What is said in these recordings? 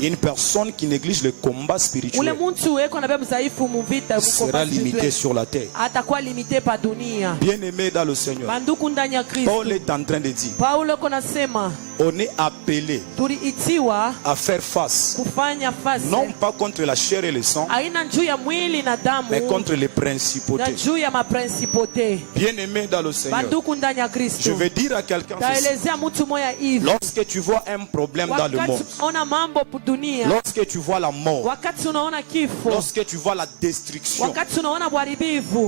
Une personne qui néglige le combat spirituel sera limitée sur la terre. Bien-aimé dans le Seigneur, Paul est en train de dire, on est appelé à faire face, non pas contre la chair et le sang, mais contre les principautés. Bien-aimé dans le Seigneur, je vais dire à quelqu'un, lorsque tu vois un problème dans le monde, lorsque tu vois la mort, lorsque tu vois la destruction,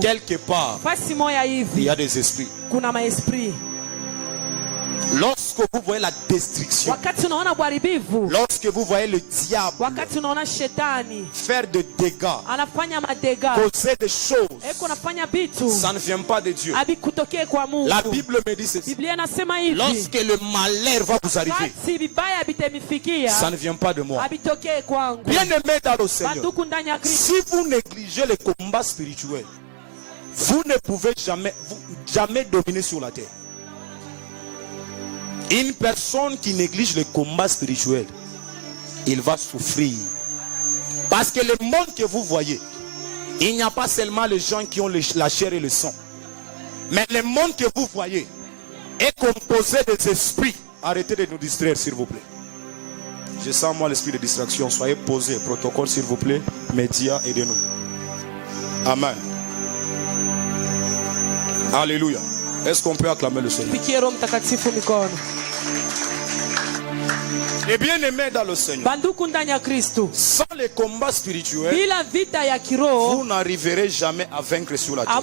quelque part, il y a des esprits. Lorsque vous voyez la destruction, lorsque vous voyez le diable faire des dégâts, causer des choses, ça ne vient pas de Dieu. La Bible me dit ceci: lorsque le malheur va vous arriver, ça ne vient pas de moi. Bien-aimé dans le Seigneur, si vous négligez le combat spirituel, vous ne pouvez jamais dominer sur la terre. Une personne qui néglige le combat spirituel, il va souffrir. Parce que le monde que vous voyez, il n'y a pas seulement les gens qui ont la chair et le sang. Mais le monde que vous voyez est composé des esprits. Arrêtez de nous distraire, s'il vous plaît. Je sens moi l'esprit de distraction. Soyez posés. Protocole, s'il vous plaît. Médias, aidez-nous. Amen. Alléluia. Est-ce qu'on peut acclamer le Seigneur? Et bien aimé dans le Seigneur, sans les combats spirituels, vous n'arriverez jamais à vaincre sur la terre.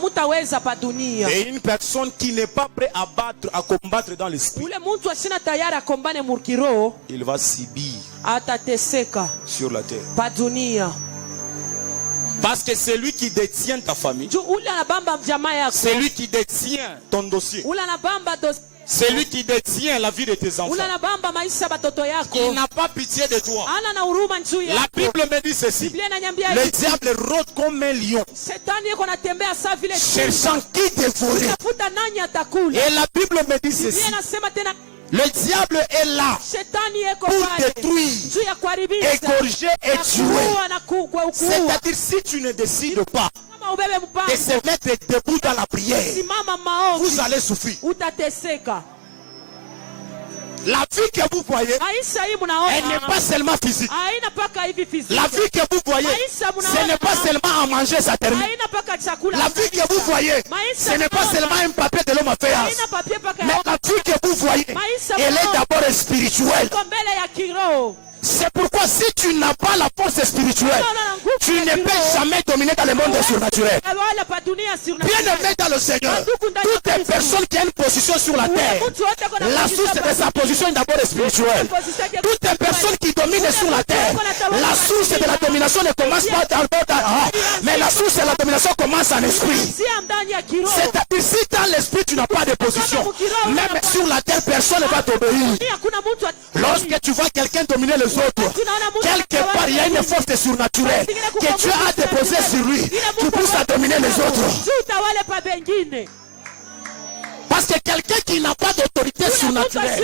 Et une personne qui n'est pas prête à combattre dans l'esprit, il va subir sur la terre. Parce que c'est lui qui détient ta famille, c'est lui qui détient ton dossier, c'est lui qui détient la vie de tes enfants. Il n'a pas pitié de toi. La Bible me dit ceci: le diable rôde comme un lion, cherchant qui dévorer. Et la Bible me dit ceci: le diable est là pour détruire, égorger et tuer. C'est-à-dire, si tu ne décides pas de se mettre debout dans la prière, vous allez souffrir. La vie que vous voyez, elle n'est pas seulement physique. La vie que vous voyez, ce n'est pas seulement à manger, ça termine. La vie que vous voyez, ce n'est pas seulement un papier de l'homme à faire. Mais la vie que vous voyez, elle est d'abord spirituelle. C'est pourquoi si tu n'as pas la force spirituelle, tu ne peux jamais dominer dans le monde surnaturel. Bien aimé dans le Seigneur, toute personne qui a une position sur la terre, la source de sa position est d'abord spirituelle. Toute personne qui domine sur la terre, la source de la domination ne commence pas dans mais la source de la domination commence en esprit. C'est-à-dire, si dans l'esprit tu n'as pas de position, même sur la terre, personne ne va t'obéir. Lorsque tu vois quelqu'un dominer les autres, quelque part il y a une force surnaturelle que Dieu a déposée sur lui qui pousse à dominer les autres. Parce que quelqu'un qui n'a pas d'autorité surnaturelle,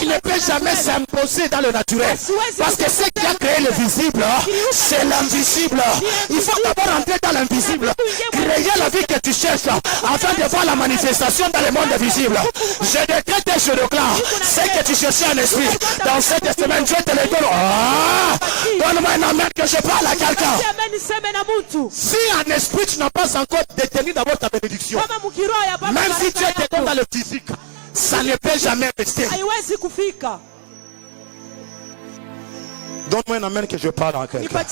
il ne peut jamais s'imposer dans le naturel. Parce que ce qui a créé le visible, c'est l'invisible. Il faut d'abord entrer dans l'invisible, créer la vie que tu cherches, afin de voir la manifestation dans le monde visible. Je décrète et je déclare, ce que tu cherchais en esprit, dans cette semaine, Dieu te le donne. Donne-moi un amen que je parle à quelqu'un. Si en esprit tu n'as pas encore détenu d'abord ta bénédiction, même si tu es dans le physique, ça ne peut jamais rester. Donne-moi un amen que je parle à quelqu'un.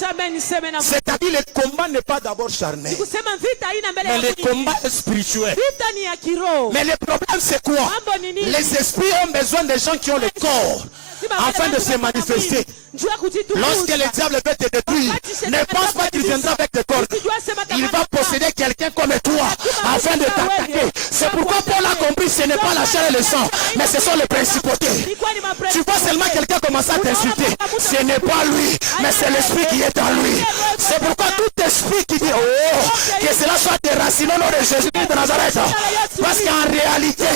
C'est-à-dire, le combat n'est pas d'abord charnel, mais le combat est spirituel. Mais le problème c'est quoi? Les esprits ont besoin des gens qui ont le corps afin de se manifester. Lorsque le diable veut te détruire, ne pense pas qu'il viendra avec des cordes. Il va posséder quelqu'un comme toi afin de t'attaquer. C'est pourquoi Paul a compris, ce n'est pas la chair et le sang, mais ce sont les principautés. Tu vois seulement quelqu'un commencer à t'insulter, ce n'est pas lui, mais c'est l'esprit qui est en lui. C'est pourquoi tout esprit qui dit que cela soit déraciné au nom de Jésus de Nazareth, parce qu'en réalité,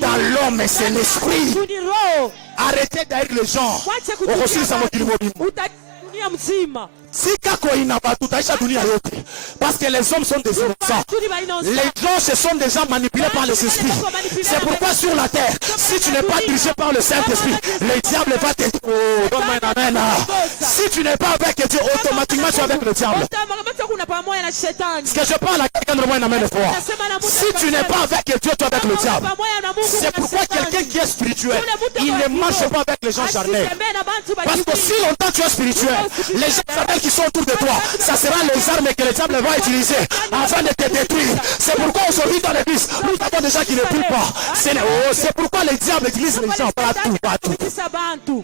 dans l'homme c'est l'esprit. Arrêtez haïr les gens. Okosilisa mokili mobimba. Parce que les hommes sont des innocents. Les gens, ce sont des gens manipulés par les esprits. C'est pourquoi sur la terre, si tu n'es pas dirigé par le Saint-Esprit, le diable va te dire, oh, donne-moi un amen. Si tu n'es pas avec Dieu, automatiquement tu es avec le diable. Est-ce que je parle à quelqu'un de moi un amen de foi? Si tu n'es pas avec Dieu, tu es avec le diable. C'est pourquoi quelqu'un qui est spirituel, il ne marche pas avec les gens charnels. Parce que si longtemps tu es spirituel, les gens charnels qui sont autour de toi, ça sera les armes que le diable va utiliser afin de te détruire. C'est pourquoi aujourd'hui dans l'église, nous avons des gens qui ne prient pas. C'est pourquoi le diable utilise les gens partout.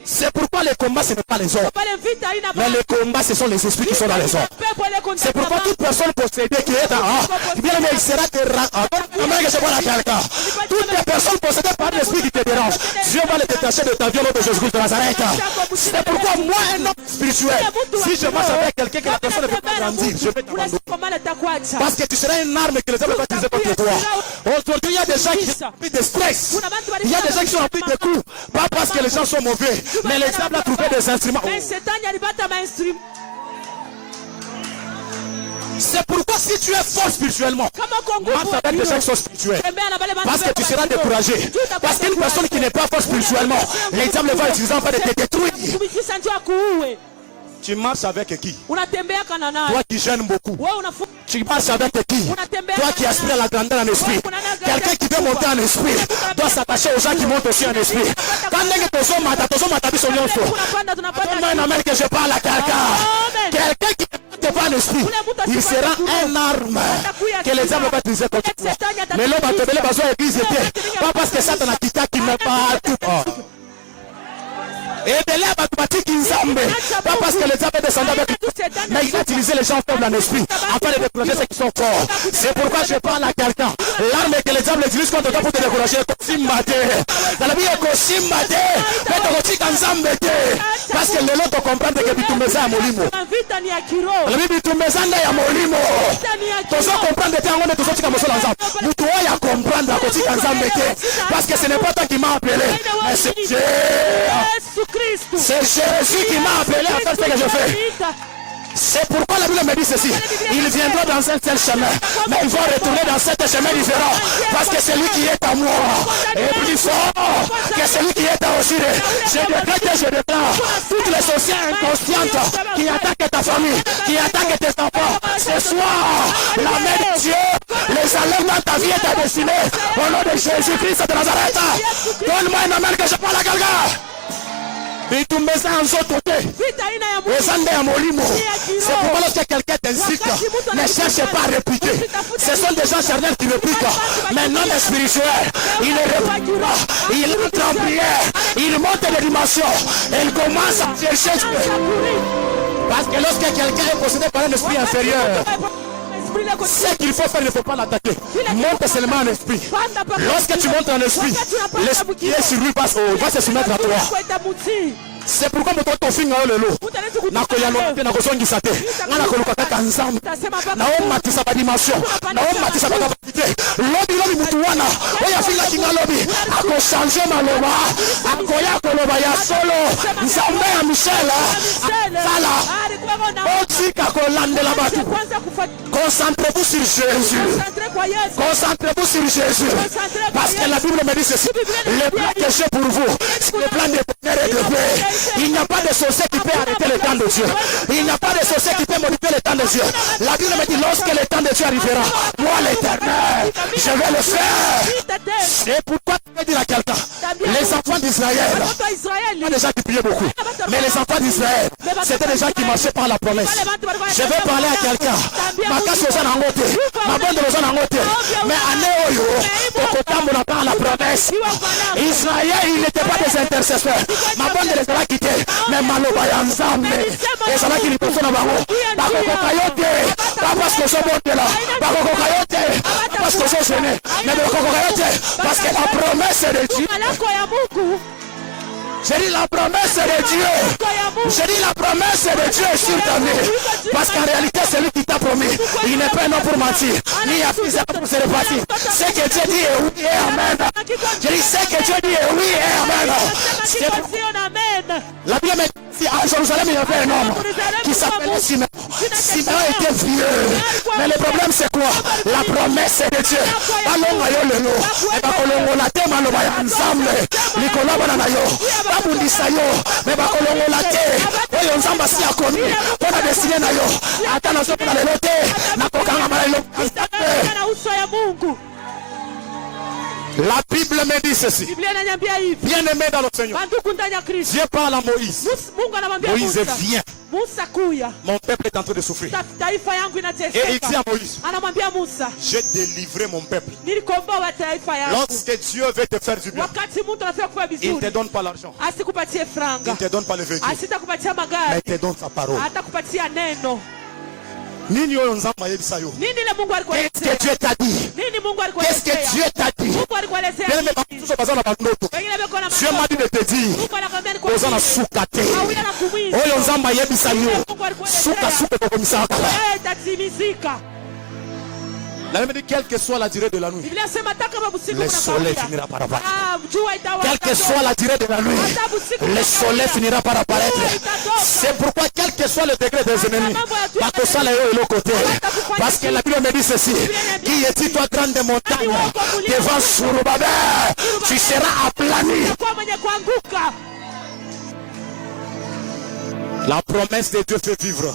C'est pourquoi les combats ce n'est pas les hommes. Mais les combats ce sont les esprits qui sont dans les hommes. C'est pourquoi toute personne possédée qui est dans bien mais il sera que je vois la quelqu'un. Toutes les personnes possédées par l'esprit qui te dérange, Dieu va les détacher de ta vie au nom de Jésus-Christ de Nazareth. C'est pourquoi moi un homme spirituel, si je marche avec quelqu'un que la personne ne peut pas grandir, je vais t'abandonner. Parce que tu seras une arme que les hommes ne peuvent pas utiliser contre toi. Aujourd'hui, il y a des gens qui sont remplis de stress. Il y a des gens qui sont remplis de coups. Pas parce que les gens sont mauvais, mais les diables ont trouvé des instruments. C'est pourquoi si tu es fort spirituellement, marche avec des gens qui sont spirituels. Parce que tu seras découragé. Parce qu'une personne qui n'est pas forte spirituellement, les diables vont utiliser en fait de te détruire. Tu marches avec qui? Toi qui gênes beaucoup. Tu marches avec qui? Toi qui aspires à la grandeur en esprit. Quelqu'un qui veut monter en esprit doit s'attacher aux gens qui montent aussi en esprit. Quand que je parle à quelqu'un. Quelqu'un qui monte pas en esprit, il sera un arme que les hommes vont utiliser contre toi. Mais l'homme va te donner besoin de l'église. Pas parce que Satan a quitté qui ne pas tout. Et de là, pas parce que les hommes descendent avec lui, mais il a utilisé les gens faibles en esprit afin de décourager ceux qui sont forts. C'est pourquoi je parle à quelqu'un. L'arme que les hommes utilisent contre toi pour te décourager, dans la vie, parce que les autres comprennent que Bitumeza est Molimo. La vie Bitumeza est Molimo. Tous ceux comprennent que tu es tous ceux qui sont ensemble. Nous devons comprendre parce que ce n'est pas toi qui m'as appelé, mais c'est Dieu. C'est Jésus qui m'a appelé à faire ce que je fais. C'est pourquoi la Bible me dit ceci. Il viendra dans un seul chemin, mais il va retourner dans 7 chemins différents. Parce que celui qui est à moi est plus fort que celui qui est à Osiré. Je déclare toutes les sorcières inconscientes qui attaquent ta famille, qui attaquent tes enfants. Ce soir, la main de Dieu les enlève dans ta vie et ta destinée. Au nom de Jésus-Christ de Nazareth. Donne-moi un amen que je parle à quelqu'un. C'est pourquoi lorsque quelqu'un t'insulte, ne cherche pas à répliquer. Ce sont des gens charnels qui répliquent. Mais non les spirituels, il ne réplique pas. Il entre en prière, il monte les dimensions et il commence à chercher. Parce que lorsque quelqu'un est possédé par un esprit inférieur, ce qu'il faut faire, il ne faut pas l'attaquer. Monte seulement en esprit. Lorsque tu montes en esprit, l'esprit qui est sur lui va se soumettre à toi. C'est pourquoi je te fais un lelo. Na koyano te na kosongisa te. Na koluka kaka nzambe. Na omatisa ba dimension. Na omatisa ba capacité. Lobi mutu wana. Oya finga kinga lobi. Ako changer maloba. Akoya koloba ya solo. Nzambe ya Michel. Sala. Otika kolande la batu. Concentrez-vous sur Jésus. Concentrez-vous sur Jésus. Parce que la Bible me dit ceci. Le plan que j'ai pour vous, c'est le plan de bonheur et de paix. Il n'y a pas de sorcier qui peut arrêter le temps de Dieu. Il n'y a pas de sorcier qui peut modifier le temps de Dieu. La Bible me dit lorsque le temps de Dieu arrivera, moi l'Éternel, je vais le faire. C'est pourquoi tu veux dire à quelqu'un, les enfants d'Israël, pas des gens qui priaient beaucoup, mais les enfants d'Israël, c'était des gens qui marchaient par la promesse. Je vais parler à quelqu'un. Ma casse aux gens en côté, ma bande aux gens en côté, mais à Néoyo, au côté on parle la promesse. Israël, il n'était pas des intercesseurs. Ma bande les a quittés, mais Maloba Yanzambe, et ça va qu'il y ait na bango. Bako kokayote, parce que ce monde là, bako kokayote, parce que ce jeune, mais bako kokayote, parce que la promesse est de Dieu. J'ai dit la promesse de Dieu. J'ai dit la promesse de Dieu sur ta vie. Parce qu'en réalité, c'est lui qui t'a promis. Il n'est pas un homme pour mentir. Ni à fils pour se repartir. Ce que Dieu dit est oui et amen. J'ai dit ce que Dieu dit est oui et amen. La Bible dit à Jérusalem, il y avait un homme qui s'appelait Simeon. Simeon était vieux. Mais le problème c'est quoi? La promesse de Dieu. Allons à Yoleno. Et bakolongo la te maloba ya ensemble. Likolo bana yo. Babundisa yo. Mais bakolongo la te. Oyo nzamba si akomi. Pona destiner na yo. Ata na so pona lelo te. Na kokanga malelo. La Bible me dit ceci. Bien-aimé dans le Seigneur. Dieu parle à Moïse. Moïse vient. Mon peuple est en train de souffrir. Et il dit à Moïse, j'ai délivré mon peuple. Lorsque Dieu veut te faire du bien, il ne te donne pas l'argent, il ne te donne pas le véhicule, mais il te donne sa parole. Qu'est-ce que Dieu t'a dit? Qu'est-ce que Dieu t'a dit? Dieu m'a dit de te dire Ozana soukate. Oyo nzamba yebisa yo. Souka souka kokomisaka. La Bible dit quelle que soit la durée de la nuit, le soleil finira par apparaître. Quelle que soit la durée de la nuit, le soleil finira par apparaître. C'est pourquoi quel que soit le degré des ennemis, parce que la Bible me dit ceci, qui est-il toi grande montagne devant Zorobabel, tu seras aplani. La promesse de Dieu fait vivre.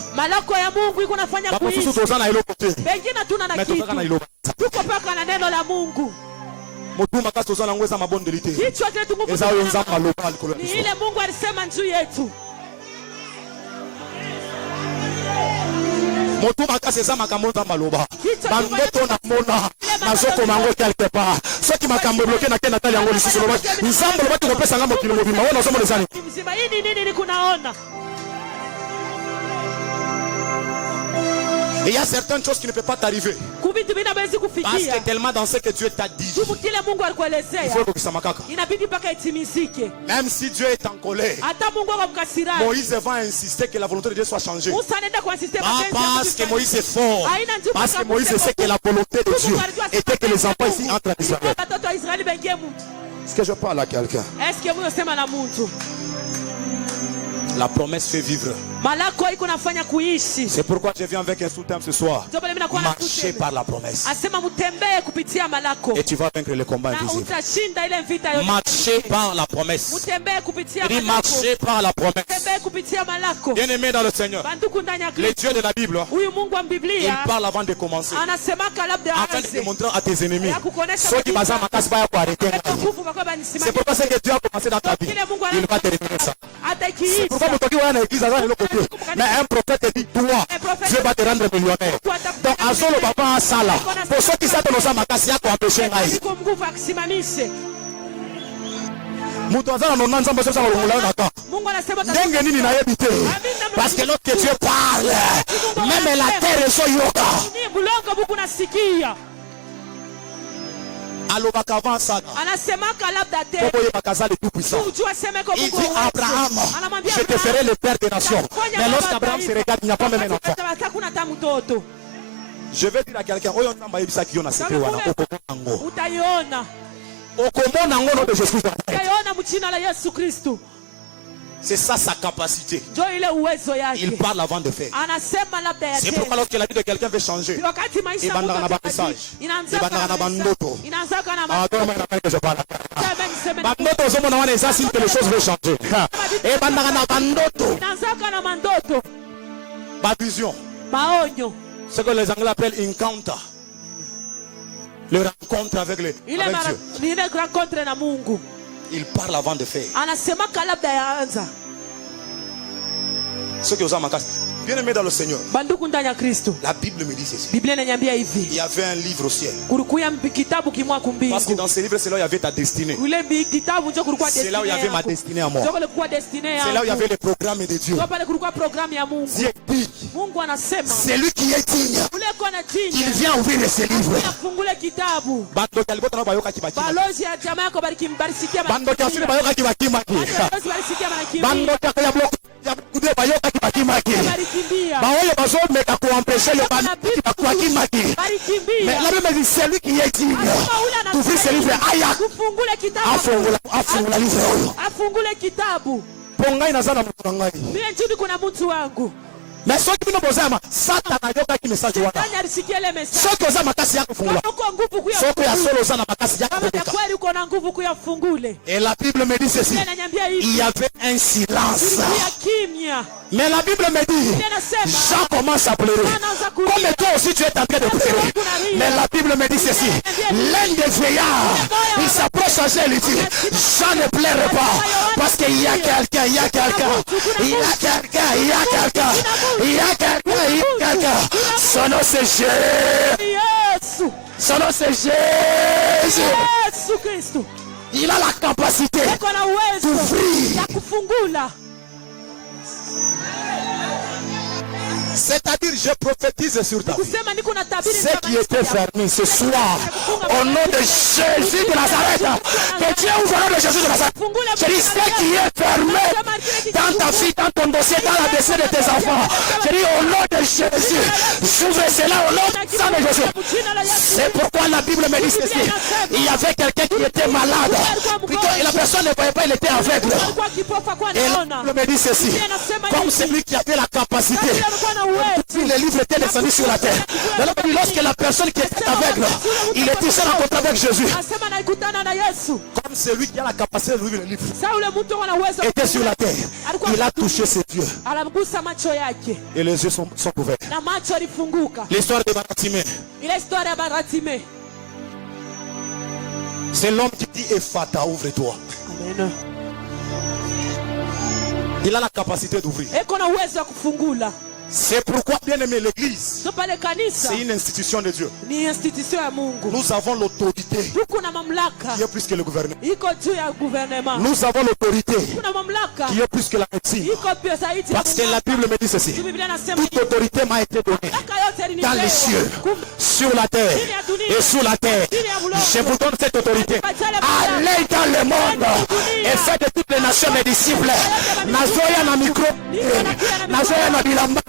Motu makaseza makambo maloba. Bandeto na mona nazoko mango quelque part. Ce qui makambo bloqué na kena tali yango lisusu loba. Nzambo loba tukopesa ngambo kilombi ma wona somo lezani. Et il y a certaines choses qui ne peuvent pas t'arriver. Parce que tellement dans ce que Dieu t'a dit, il faut que ça m'accorde. Même si Dieu est en colère, Moïse va insister que la volonté de Dieu soit changée. Pas parce que Moïse est fort, parce que Moïse sait que la volonté de Dieu était que les enfants ici entrent en Israël. Est-ce que je parle à quelqu'un? La promesse fait vivre. C'est pourquoi je viens avec un sous-thème ce soir. Marcher par la promesse. Et tu vas vaincre le combat invisible. Marcher par la promesse. Marcher par la promesse. Bien-aimé dans le Seigneur, le Dieu de la Bible, il parle avant de commencer, afin de démontrer à tes ennemis ceux qui basent ma casse pas pour arrêter. C'est pourquoi c'est que Dieu a commencé dans ta vie, il va terminer ça. C'est pourquoi mais un prophète dit toi, Dieu va te rendre millionnaire. Donc à solo papa sala. Pour ceux qui savent nos amakasi ya kuempêcher ngai. Mutazana no nanza mboso sana lumula na ka. Ndenge nini na yebite. Parce que lorsque Dieu parle, même la terre est yoka. Il dit Abraham, je te ferai le père des nations. Mais lorsqu'Abraham se regarde, il n'y a pas même un enfant. Je vais dire à quelqu'un, c'est ça sa capacité. Il parle avant de faire. C'est pourquoi lorsque la vie de quelqu'un veut changer, il va dans un message, il va dans un bandoto. Si les choses vont changer. Et ma vision, ce que les Anglais appellent encounter. Le rencontre avec Dieu. Il parle avant de faire. Ce que vous avez bien aimé dans le Seigneur. La Bible me dit ceci. Il y avait un livre au ciel. Parce que dans ce livre, c'est là où il y avait ta destinée. C'est là où il y avait ma destinée à moi. C'est là où il y avait le programme de Dieu. Dieu dit, c'est lui qui est digne. Il vient ouvrir ce livre. Mais la Bible dit celui qui est digne d'ouvrir ce livre. Aya. Afungula livre. Afungule kitabu. Pongai nazana mtunangai. Mimi njini kuna mtu wangu. Mais ceux qui n'ont Satan a yoka qui message wana. Ceux qui ont makasi yako fungula. Ceux qui ont solo sana makasi yako fungula. Et la Bible me dit ceci. Il y avait un silence. Mais la Bible me dit, Jean commence à pleurer. Comme toi aussi tu es en train de pleurer. Mais la Bible me dit ceci. L'un des veillards, il s'approche à Jean et lui dit, Jean ne pleure pas. Parce qu'il y a quelqu'un, il y a quelqu'un. Il y a quelqu'un, il y a quelqu'un. Il y a quelqu'un, il y a quelqu'un. Son nom c'est Jésus. Son nom c'est Jésus. Il a la capacité d'ouvrir. C'est-à-dire, je prophétise sur ta vie. Ce qui était fermé ce soir, au nom de Jésus de Nazareth, que Dieu ouvre au nom de Jésus de Nazareth. Je dis ce qui est fermé dans ta vie, dans ton dossier, dans la dossier de tes enfants. Je dis au nom de Jésus, j'ouvre cela au nom de Jésus. C'est pourquoi la Bible me dit ceci. Il y avait quelqu'un qui était malade. Plutôt, et la personne ne voyait pas, il était aveugle. Et la Bible me dit ceci. Comme celui qui avait la capacité. Les livres étaient descendus sur la terre. Lorsque la personne qui était aveugle, il était seul en contact avec Jésus. Comme celui qui a la capacité d'ouvrir le livre était sur la terre, il a touché ses yeux. Et les yeux sont ouverts. L'histoire de Baratimée. C'est l'homme qui dit Ephata, ouvre-toi. Il a la capacité d'ouvrir. C'est pourquoi, bien aimé, l'église, c'est une institution de Dieu. Nous avons l'autorité qui est plus que le gouvernement. Nous avons l'autorité qui est plus que la médecine. Parce que la Bible me dit ceci. Toute autorité m'a été donnée dans les cieux, sur la terre et sous la terre. Je vous donne cette autorité. Allez dans le monde et faites de toutes les nations mes disciples. Nazoya na micro, Nazoya na bilamba.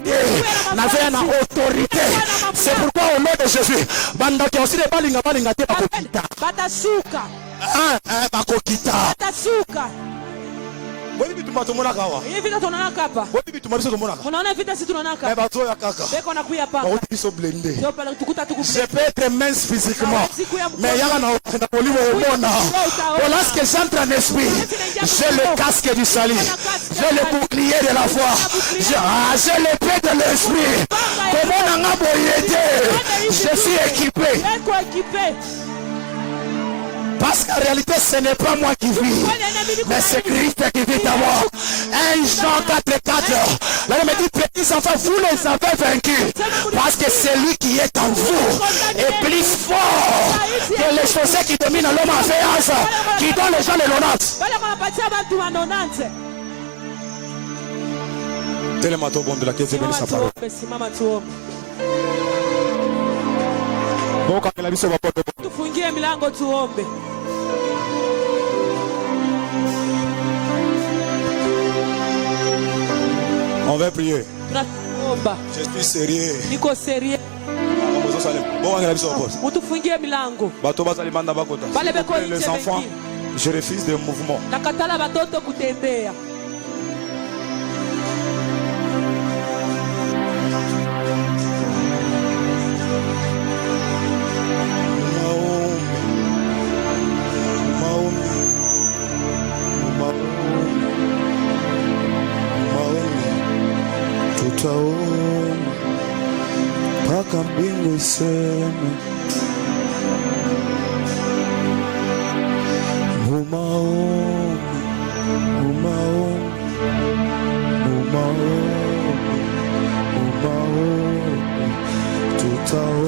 N'avait une autorité. C'est pourquoi au nom de Jésus, banda qui aussi des balinga te bakokita. Bakokita. Boni bituma tomona kawa. Hivi tunaona hapa. Boni bituma sio tomona. Unaona vita si tunaona hapa. Baba toya kaka. Beko nakuya hapa. Boni biso blendé. Je peux être mince physiquement. Mais yaka na polivo omona. Lorsque j'entre en esprit, j'ai le casque du salut. J'ai le bouclier de la foi. J'ai l'épée de l'esprit. Comment on a boyé? Je suis équipé. Parce qu'en réalité, ce n'est pas moi qui vis, mais c'est Christ qui vit en moi. 1 Jean 4:4. Là, il me dit, petits enfants, vous les avez vaincus. Parce que celui qui est en vous est plus fort que les choses qui dominent l'homme en féance, qui donnent les gens les 90. Tellement au bon de la caisse de bénisse sa parole. Bon, quand il a vu ce rapport de on va prier. Je suis sérieux. Bon, les enfants, je refuse de mouvement. Paka mbingu iseme